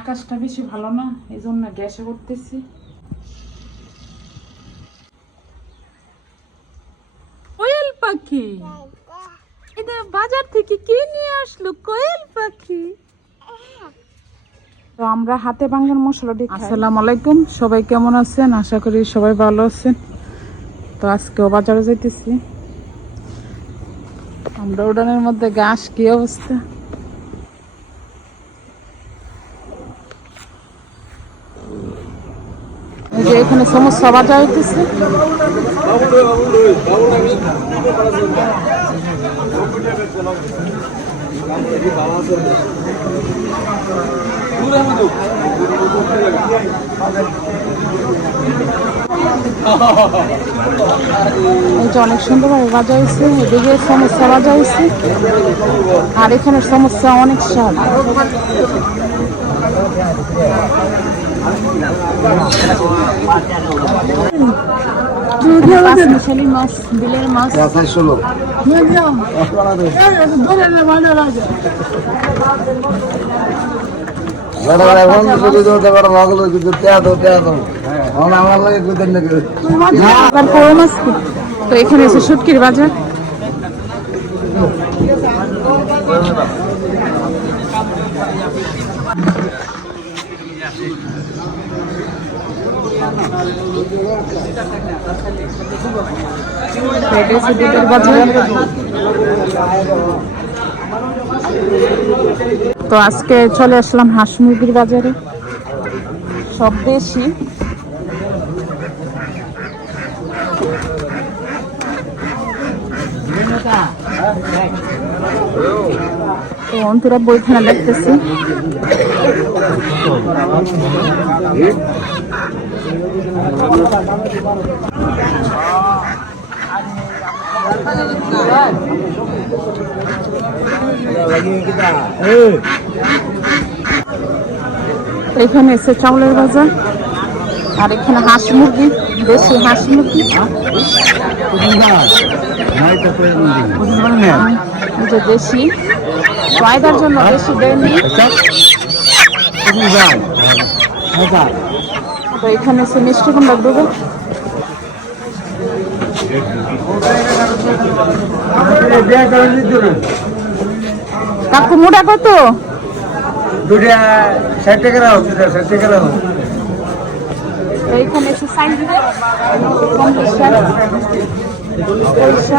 আকাশটা বেশি ভালো না এই জন্য গ্যাসে করতেছি। কোয়েল পাখি? এটা বাজার থেকে কে নিয়ে আসলো কোয়েল পাখি? তো আমরা হাতে ভাঙার মশলা দিয়ে আসসালামু আলাইকুম, সবাই কেমন আছেন? আশা করি সবাই ভালো আছেন। তো আজকেও বাজারে যাইতেছি। আমরা উড়ানের মধ্যে ঘাস কি অবস্থা? যে এখানে সমস্যা বাজা হইতেছে। অনেক সুন্দরভাবে বাজা হয়েছে এদিকে সমস্যা বাজা হয়েছে আর এখানের সমস্যা অনেক স্বাদ মাছ বিলের মাছ। ষোলো। এখন যদি ধরতে পারো নগলো কিন্তু তেয়া তো তেয়া তো এখন আমার লাগে কুদের নাকি আবার বড় মাছ তো এখানে এসে শুটকির বাজার দুধের বাজার। তো আজকে চলে আসলাম হাঁস মুরগির বাজারে। সব দেশি। তো অন্তরা বইখানা দেখতেছি। এখানে এসে চাউলের বাজার আর এখানে হাঁস মুরগি দেশি হাঁস মুরগি। এই দেশি। ফায়দার জন্য বেশি দেয়নি তো এখানে এসে মিষ্টি কুমড়া দেবে। কাকু মোটা কত? দুটা ষাট টাকা রাখো দুটা ষাট টাকা রাখো তো এখানে এসে সাইন দিবে পয়সা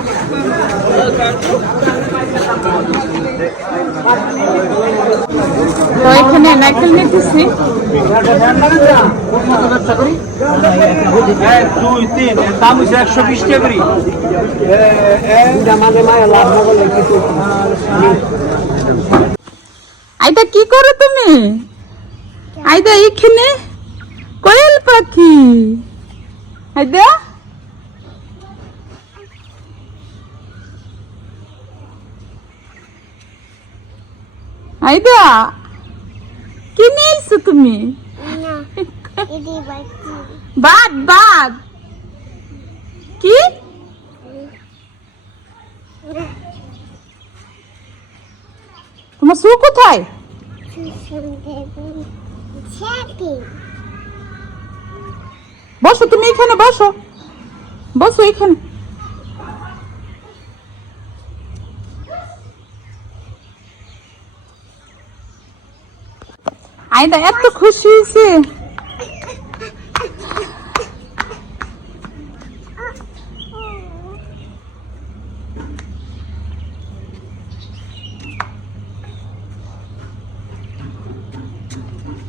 তো এখানে নাইকেল নিতেছি। এক দুই তিন এর দাম হচ্ছে একশো বিশ টাকা করে। আইটা কি করো তুমি? আইদা এখানে কোয়েল পাখি। আইদা? আইদা কি নিয়েছো তুমি? বাদ বাদ। কি? তোমার শু কোথায়? বসো তুমি এখানে বসো। বসো এখানে। আইদা এত খুশি হয়েছে।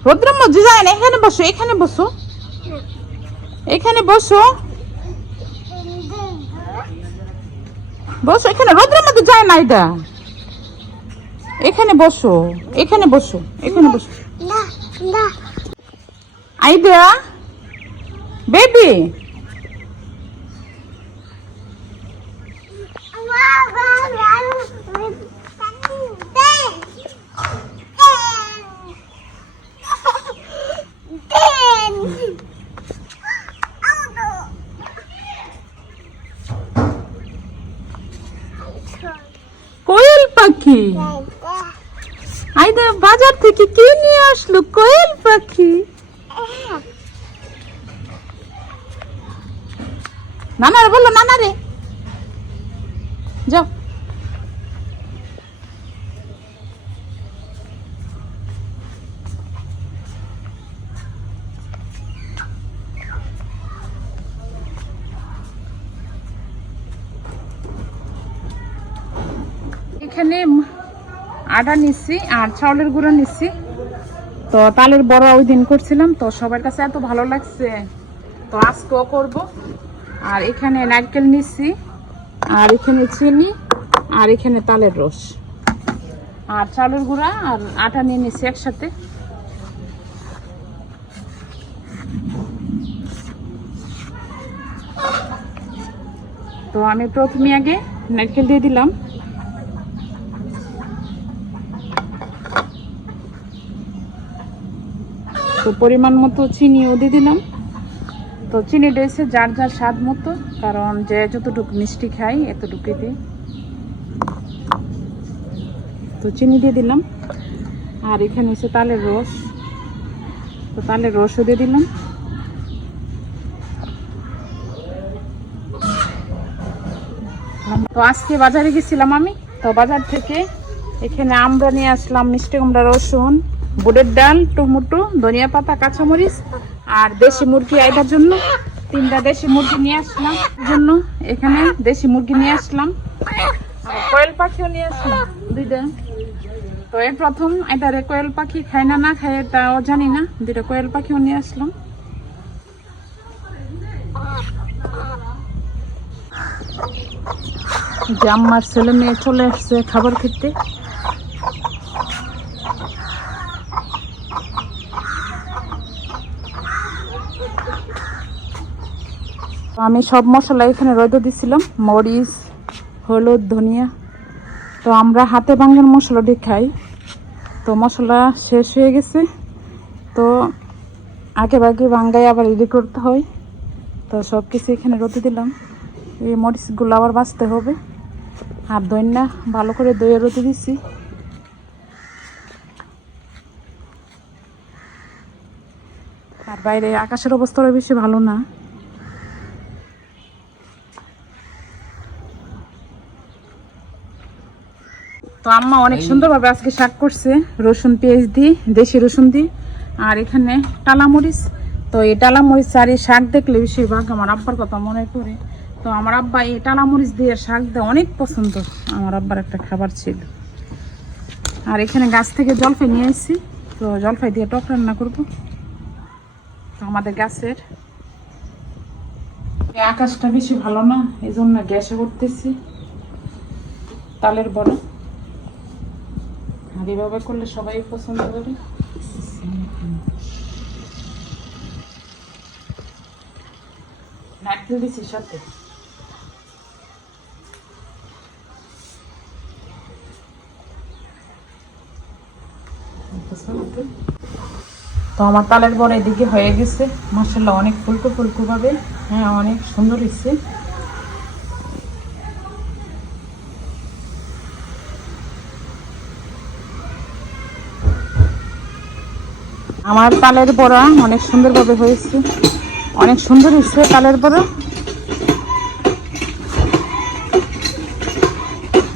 রুদ্রম্য যায় না, এখানে বসো এখানে বসো। এখানে বসো। বসো, এখানে রোদ্রের মধ্যে যায় না এটা এখানে বসো এখানে বসো এখানে বসো। না না আইডিয়া বেবি কোয়েল পাখি আইদা বাজার থেকে কি নিয়ে আসলো কোয়েল পাখি? নানারে বলল নানারে যাও। আটা নিচ্ছি আর চাউলের গুঁড়ো নিচ্ছি। তো তালের বড়া ওই দিন করছিলাম, তো সবার কাছে এত ভালো লাগছে। তো আজকেও করব। আর এখানে নারকেল নিচ্ছি, আর এখানে চিনি, আর এখানে তালের রস। আর চালের গুঁড়া আর আটা নিয়ে নিচ্ছি একসাথে। তো আমি প্রথমে আগে নারকেল দিয়ে দিলাম। তো পরিমাণ মতো চিনিও দিয়ে দিলাম। তো চিনি দিয়েছে যার যার স্বাদ মতো, কারণ যে যতটুকু মিষ্টি খাই, এতটুকুই দিই। তো চিনি দিয়ে দিলাম। আর এখানে এসে তালের রস। তো তালের রসও দিয়ে দিলাম। তো আজকে বাজারে গেছিলাম আমি। তো বাজার থেকে এখানে আমরা নিয়ে আসলাম, মিষ্টি কুমড়া, রসুন। বুটের ডাল টমেটো ধনিয়া পাতা, কাঁচামরিচ আর দেশি মুরগি আইবার জন্য। তিনটা দেশি মুরগি নিয়ে আসলাম জন্য। এখানে দেশি মুরগি নিয়ে আসলাম। কোয়েল পাখিও নিয়ে আসলাম, দুইটা। তো এই প্রথম এটারে কোয়েল পাখি খায় না না খায় তাও জানি না। দুইটা কোয়েল পাখিও নিয়ে আসলাম। যে আমার ছেলে মেয়ে চলে আসছে খাবার খেতে। আমি সব মশলা এখানে রোদে দিছিলাম, মরিচ, হলুদ, ধনিয়া। তো আমরা হাতে ভাঙ্গার মশলাটি খাই। তো মশলা শেষ হয়ে গেছে। তো আগে ভাগে বাঙ্গায় আবার রেডি করতে হয়। তো সব কিছু এখানে রোদে দিলাম। এই মরিচগুলো আবার বাঁচতে হবে। আর দইনা ভালো করে দইয়ে রোদে দিছি। আর বাইরে আকাশের অবস্থাটা বেশি ভালো না। তো আম্মা অনেক সুন্দরভাবে আজকে শাক করছে। রসুন পেঁয়াজ দিয়ে দেশি রসুন দিয়ে আর এখানে টালা মরিচ। তো এই টালা মরিচ আর এই শাক দেখলে বেশিরভাগ আমার আব্বার কথা মনে পড়ে। তো আমার আব্বা এই টালা মরিচ দিয়ে শাক দিয়ে অনেক পছন্দ। আমার আব্বার একটা খাবার ছিল। আর এখানে গাছ থেকে জলফাই নিয়ে এসেছি তো জলফাই দিয়ে টক রান্না করব। তো আমাদের গাছের আকাশটা বেশি ভালো না এই জন্য গ্যাসে করতেছি তালের বড় আর এভাবে করলে সবাই পছন্দ করে। নারকেল দিছি সাথে? তো আমার তালের বড় এদিকে হয়ে গেছে। মাসাল্লাহ অনেক ফুলকো ফুলকো ভাবে হ্যাঁ অনেক সুন্দর হয়েছে আমার তালের বড়া অনেক সুন্দরভাবে হয়েছে। অনেক সুন্দর হয়েছে তালের বড়া।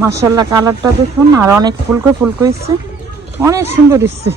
মার্শাল্লাহ কালারটা দেখুন, আর অনেক ফুলকো ফুলকো হয়েছে। অনেক সুন্দর হয়েছে।